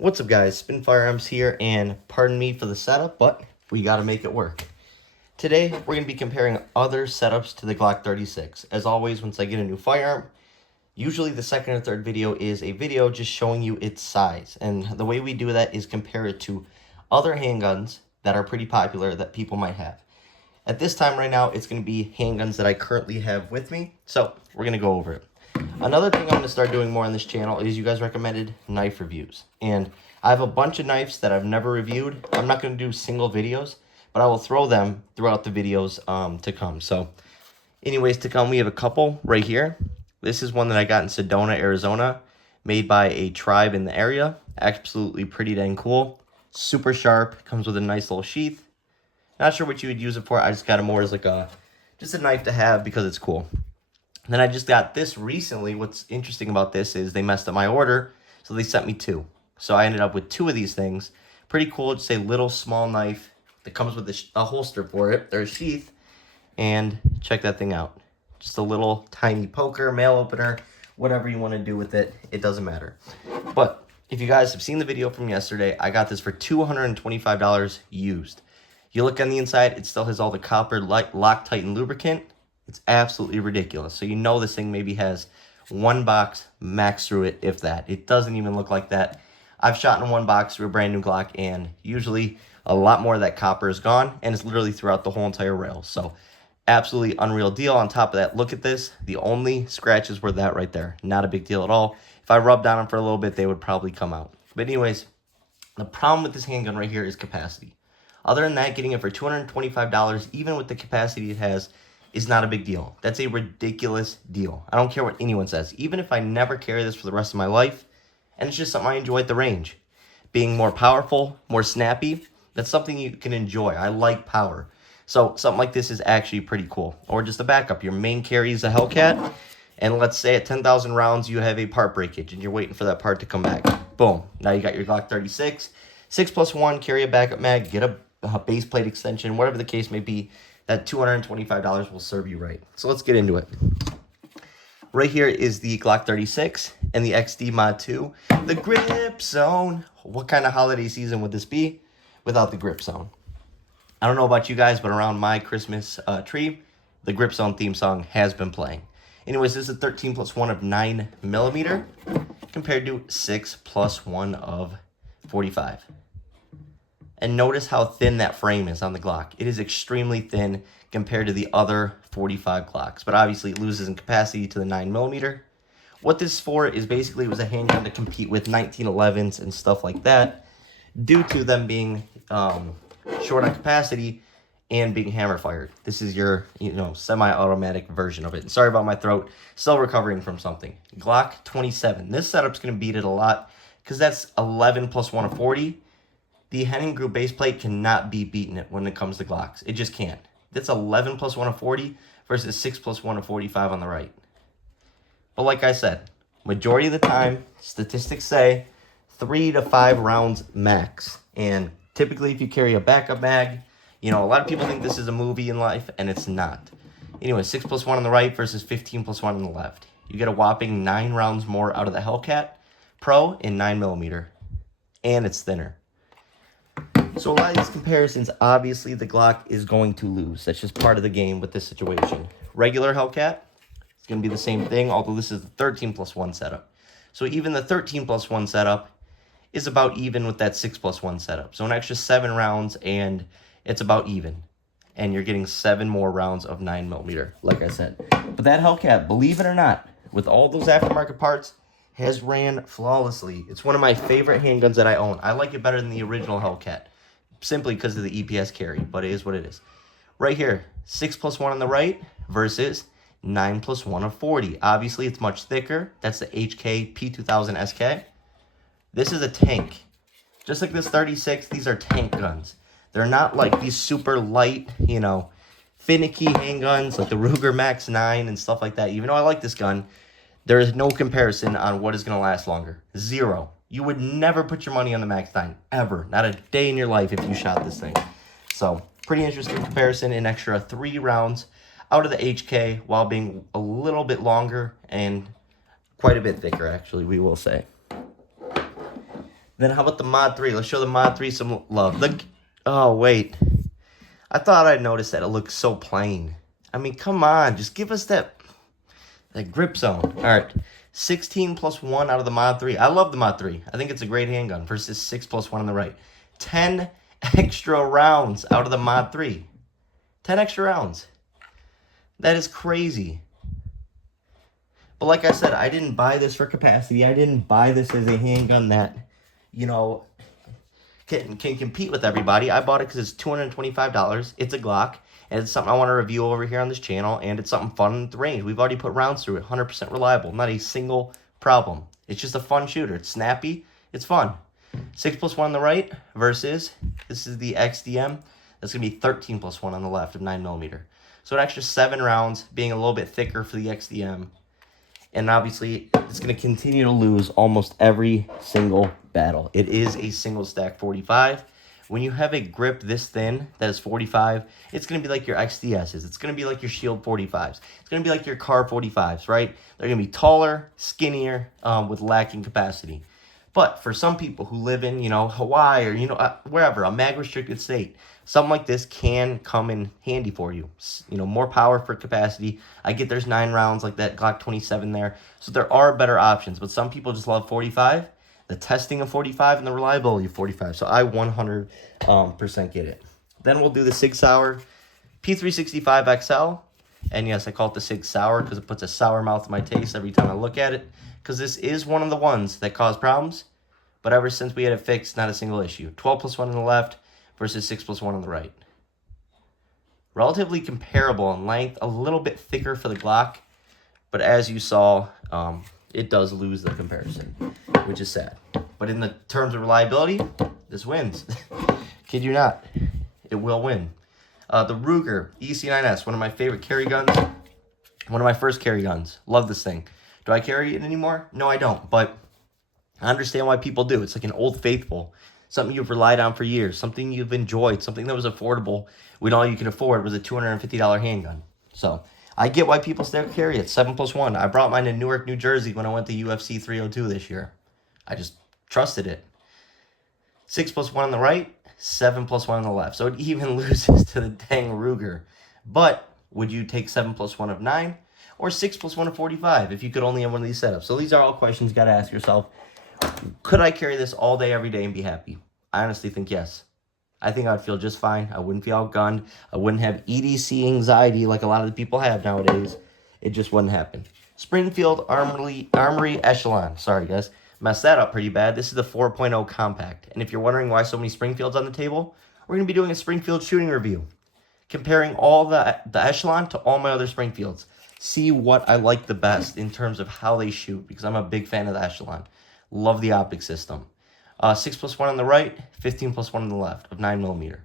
What's up, guys? Spin Firearms here, and pardon me for the setup, but we gotta make it work. Today, we're gonna be comparing other setups to the Glock 36. As always, once I get a new firearm, usually the second or third video is a video just showing you its size. And the way we do that is compare it to other handguns that are pretty popular that people might have. At this time right now, it's gonna be handguns that I currently have with me, so we're gonna go over it. Another thing I'm going to start doing more on this channel is you guys recommended knife reviews. And I have a bunch of knives that I've never reviewed. I'm not going to do single videos, but I will throw them throughout the videos to come. So anyways, to come, we have a couple right here. This is one that I got in Sedona, Arizona, made by a tribe in the area. Absolutely pretty dang cool. Super sharp. Comes with a nice little sheath. Not sure what you would use it for. I just got it more as like just a knife to have because it's cool. Then I just got this recently. What's interesting about this is they messed up my order, so they sent me two. So I ended up with two of these things. Pretty cool, just a little small knife that comes with a holster for it. There's a sheath, and check that thing out. Just a little tiny poker, mail opener, whatever you want to do with it, it doesn't matter. But if you guys have seen the video from yesterday, I got this for $225 used. You look on the inside, it still has all the copper Loctite and lubricant. It's absolutely ridiculous. So you know this thing maybe has one box max through it, if that. It doesn't even look like that. I've shot in one box through a brand new Glock, and usually a lot more of that copper is gone, and it's literally throughout the whole entire rail. So absolutely unreal deal. On top of that, look at this. The only scratches were that right there. Not a big deal at all. If I rubbed on them for a little bit, they would probably come out. But anyways, the problem with this handgun right here is capacity. Other than that, getting it for $225, even with the capacity it has, is not a big deal. That's a ridiculous deal. I don't care what anyone says. Even if I never carry this for the rest of my life, and it's just something I enjoy at the range. Being more powerful, more snappy, that's something you can enjoy. I like power. So something like this is actually pretty cool. Or just a backup. Your main carry is a Hellcat, and let's say at 10,000 rounds you have a part breakage, and you're waiting for that part to come back. Boom. Now you got your Glock 36. 6+1, carry a backup mag, get a base plate extension, whatever the case may be. That $225 will serve you right. So let's get into it. Right here is the Glock 36 and the XD Mod 2. The Grip Zone. What kind of holiday season would this be without the Grip Zone? I don't know about you guys, but around my Christmas tree, the Grip Zone theme song has been playing. Anyways, this is a 13+1 of 9mm compared to 6+1 of 45. And notice how thin that frame is on the Glock. It is extremely thin compared to the other 45 Glocks. But obviously it loses in capacity to the 9mm. What this is for is basically it was a handgun to compete with 1911s and stuff like that, due to them being short on capacity and being hammer fired. This is your semi-automatic version of it. And sorry about my throat. Still recovering from something. Glock 27. This setup's going to beat it a lot because that's 11+1 of 40. The Handgun Group base plate cannot be beaten it when it comes to Glocks. It just can't. That's 11+1 of 40 versus 6+1 of 45 on the right. But like I said, majority of the time, statistics say 3 to 5 rounds max. And typically if you carry a backup mag, a lot of people think this is a movie in life, and it's not. Anyway, 6+1 on the right versus 15+1 on the left. You get a whopping 9 rounds more out of the Hellcat Pro in 9mm. And it's thinner. So a lot of these comparisons, obviously the Glock is going to lose. That's just part of the game with this situation. Regular Hellcat, it's going to be the same thing, although this is the 13+1 setup. So even the 13+1 setup is about even with that 6+1 setup. So an extra 7 rounds, and it's about even. And you're getting 7 more rounds of 9mm, like I said. But that Hellcat, believe it or not, with all those aftermarket parts, has ran flawlessly. It's one of my favorite handguns that I own. I like it better than the original Hellcat, simply because of the EPS carry, but it is what it is. Right here, 6+1 on the right versus 9+1 of 40. Obviously, it's much thicker. That's the HK P2000 SK. This is a tank. Just like this 36, these are tank guns. They're not like these super light, finicky handguns like the Ruger Max 9 and stuff like that. Even though I like this gun, there is no comparison on what is going to last longer. Zero. You would never put your money on the Max 9, ever. Not a day in your life if you shot this thing. So, pretty interesting comparison. An extra 3 rounds out of the HK while being a little bit longer and quite a bit thicker, actually, we will say. Then how about the Mod 3? Let's show the Mod 3 some love. Oh, wait. I thought I'd noticed that it looks so plain. I mean, come on. Just give us that grip zone. All right. 16 plus 1 out of the Mod 3. I love the Mod 3. I think it's a great handgun versus 6 plus 1 on the right. 10 extra rounds out of the Mod 3. 10 extra rounds. That is crazy. But like I said, I didn't buy this for capacity. I didn't buy this as a handgun that, you know, can compete with everybody. I bought it because it's $225. It's a Glock, and it's something I want to review over here on this channel, and it's something fun at the range. We've already put rounds through it, 100% reliable, not a single problem. It's just a fun shooter. It's snappy. It's fun. 6 plus 1 on the right versus, this is the XDM. That's going to be 13 plus 1 on the left of 9mm. So an extra 7 rounds, being a little bit thicker for the XDM. And obviously, it's going to continue to lose almost every single battle. It is a single stack 45. When you have a grip this thin that is 45, it's going to be like your XDSs. It's going to be like your Shield 45s. It's going to be like your Car 45s, right? They're going to be taller, skinnier, with lacking capacity. But for some people who live in, you know, Hawaii or, you know, wherever, a mag-restricted state, something like this can come in handy for you. You know, more power for capacity. I get there's 9 rounds like that Glock 27 there. So there are better options. But some people just love 45, the testing of 45, and the reliability of 45. So I 100% get it. Then we'll do the Sig Sauer P365 XL. And yes, I call it the Sig Sauer because it puts a sour mouth in my taste every time I look at it. Because this is one of the ones that cause problems. But ever since we had it fixed, not a single issue. 12 plus 1 on the left versus 6 plus 1 on the right. Relatively comparable in length, a little bit thicker for the Glock, but as you saw, it does lose the comparison, which is sad. But in the terms of reliability, this wins. Kid you not, it will win. The Ruger EC9S, one of my favorite carry guns, one of my first carry guns. Love this thing. Do I carry it anymore? No, I don't, but I understand why people do. It's like an old faithful. Something you've relied on for years, something you've enjoyed, something that was affordable when all you can afford was a $250 handgun. So I get why people still carry it. 7 plus 1. I brought mine to Newark, New Jersey when I went to UFC 302 this year. I just trusted it. 6 plus 1 on the right, 7 plus 1 on the left. So it even loses to the dang Ruger. But would you take 7 plus 1 of 9 or 6 plus 1 of 45 if you could only have one of these setups? So these are all questions you got to ask yourself. Could I carry this all day, every day, and be happy? I honestly think yes. I think I'd feel just fine. I wouldn't feel outgunned. I wouldn't have EDC anxiety like a lot of the people have nowadays. It just wouldn't happen. Springfield Armory Echelon. Sorry, guys. Messed that up pretty bad. This is the 4.0 Compact. And if you're wondering why so many Springfields on the table, we're going to be doing a Springfield shooting review. Comparing all the Echelon to all my other Springfields. See what I like the best in terms of how they shoot, because I'm a big fan of the Echelon. Love the optic system. 6 plus 1 on the right, 15 plus 1 on the left of 9mm.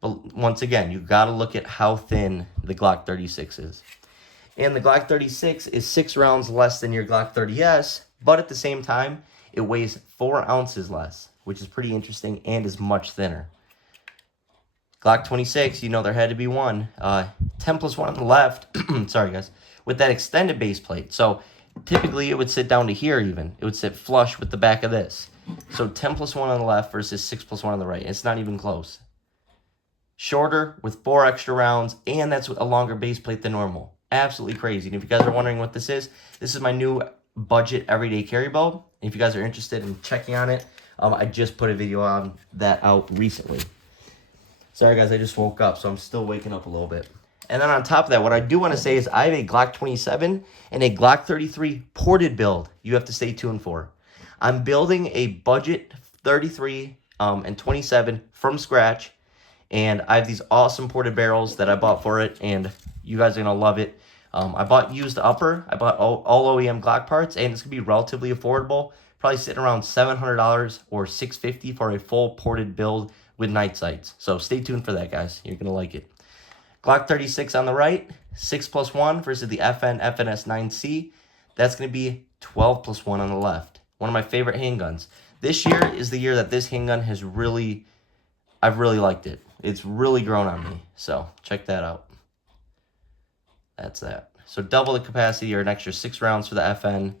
But once again, you got to look at how thin the Glock 36 is. And the Glock 36 is 6 rounds less than your Glock 30S, but at the same time, it weighs 4 ounces less, which is pretty interesting and is much thinner. Glock 26, you know there had to be one. 10 plus 1 on the left, sorry guys, with that extended base plate. So typically, it would sit down to here even. It would sit flush with the back of this. So 10 plus 1 on the left versus 6 plus 1 on the right. It's not even close. Shorter with 4 extra rounds, and that's a longer base plate than normal. Absolutely crazy. And if you guys are wondering what this is my new budget everyday carry bow. And if you guys are interested in checking on it, I just put a video on that out recently. Sorry guys, I just woke up, so I'm still waking up a little bit. And then on top of that, what I do want to say is I have a Glock 27 and a Glock 33 ported build you have to stay tuned for. I'm building a budget 33 and 27 from scratch, and I have these awesome ported barrels that I bought for it, and you guys are going to love it. I bought used upper. I bought all OEM Glock parts, and it's going to be relatively affordable, probably sitting around $700 or $650 for a full ported build with night sights. So stay tuned for that, guys. You're going to like it. Glock 36 on the right, 6 plus 1 versus the FNS 9C. That's going to be 12 plus 1 on the left. One of my favorite handguns. This year is the year that this handgun has I've really liked it. It's really grown on me. So check that out. That's that. So double the capacity or an extra 6 rounds for the FN.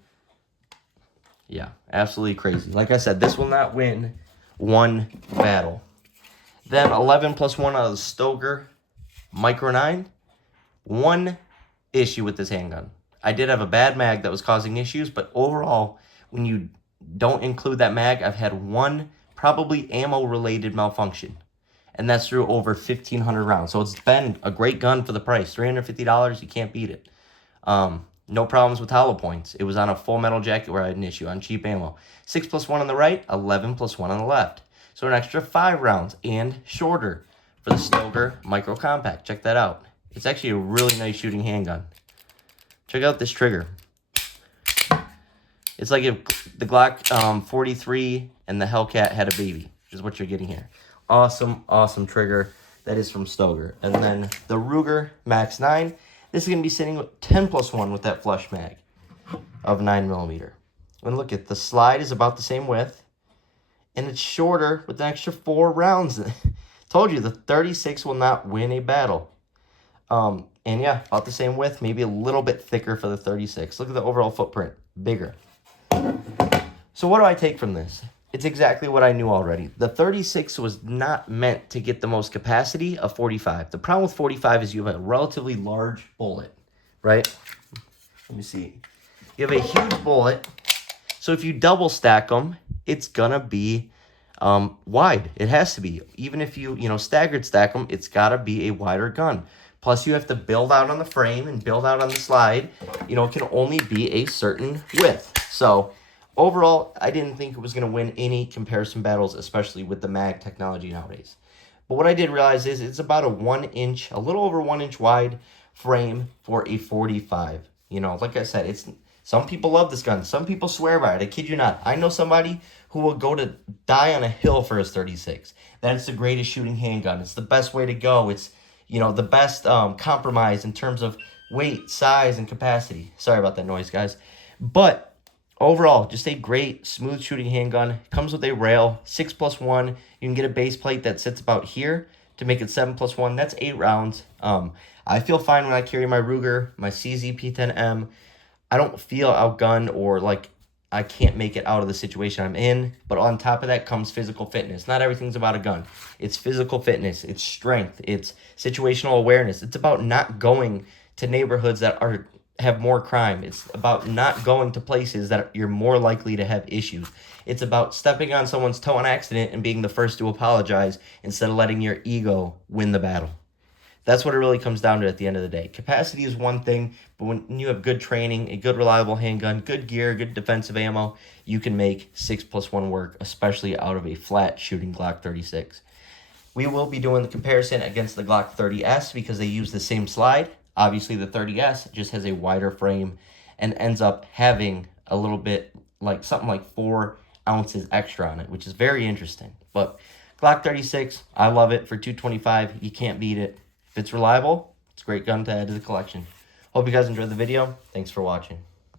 Yeah, absolutely crazy. Like I said, this will not win one battle. Then 11 plus 1 out of the Stoker Micro 9. One issue with this handgun. I did have a bad mag that was causing issues, but overall, when you don't include that mag, I've had one probably ammo-related malfunction. And that's through over 1,500 rounds. So it's been a great gun for the price. $350, you can't beat it. No problems with hollow points. It was on a full metal jacket where I had an issue on cheap ammo. 6 plus 1 on the right, 11 plus 1 on the left. So an extra 5 rounds and shorter for the Stoker Micro Compact. Check that out. It's actually a really nice shooting handgun. Check out this trigger. It's like if the Glock 43 and the Hellcat had a baby, is what you're getting here. Awesome, awesome trigger. That is from Stoker. And then the Ruger Max 9. This is going to be sitting with 10 plus 1 with that flush mag of 9mm. And look at the slide is about the same width. And it's shorter with an extra 4 rounds. Told you, the 36 will not win a battle. And yeah, about the same width, maybe a little bit thicker for the 36. Look at the overall footprint, bigger. So what do I take from this? It's exactly what I knew already. The 36 was not meant to get the most capacity of 45. The problem with 45 is you have a relatively large bullet, right? Let me see. You have a huge bullet. So if you double stack them, it's going to be wide. It has to be. Even if you staggered stack them, it's got to be a wider gun. Plus, you have to build out on the frame and build out on the slide. It can only be a certain width. So overall, I didn't think it was going to win any comparison battles, especially with the mag technology nowadays. But what I did realize is it's about a little over 1 inch wide frame for a 45. Like I said, some people love this gun. Some people swear by it. I kid you not. I know somebody who will go to die on a hill for his 36. That is the greatest shooting handgun. It's the best way to go. It's, the best compromise in terms of weight, size, and capacity. Sorry about that noise, guys. But overall, just a great, smooth shooting handgun. Comes with a rail, 6 plus 1. You can get a base plate that sits about here to make it 7 plus 1. That's 8 rounds. I feel fine when I carry my Ruger, my CZ P10M. I don't feel outgunned or like I can't make it out of the situation I'm in. But on top of that comes physical fitness. Not everything's about a gun. It's physical fitness. It's strength. It's situational awareness. It's about not going to neighborhoods that have more crime. It's about not going to places that you're more likely to have issues. It's about stepping on someone's toe in an accident and being the first to apologize instead of letting your ego win the battle. That's what it really comes down to at the end of the day. Capacity is one thing, but when you have good training, a good reliable handgun, good gear, good defensive ammo, you can make 6 plus 1 work, especially out of a flat shooting Glock 36. We will be doing the comparison against the Glock 30S because they use the same slide. Obviously, the 30S just has a wider frame and ends up having a little bit like something like 4 ounces extra on it, which is very interesting. But Glock 36, I love it for $225. You can't beat it. If it's reliable, it's a great gun to add to the collection. Hope you guys enjoyed the video. Thanks for watching.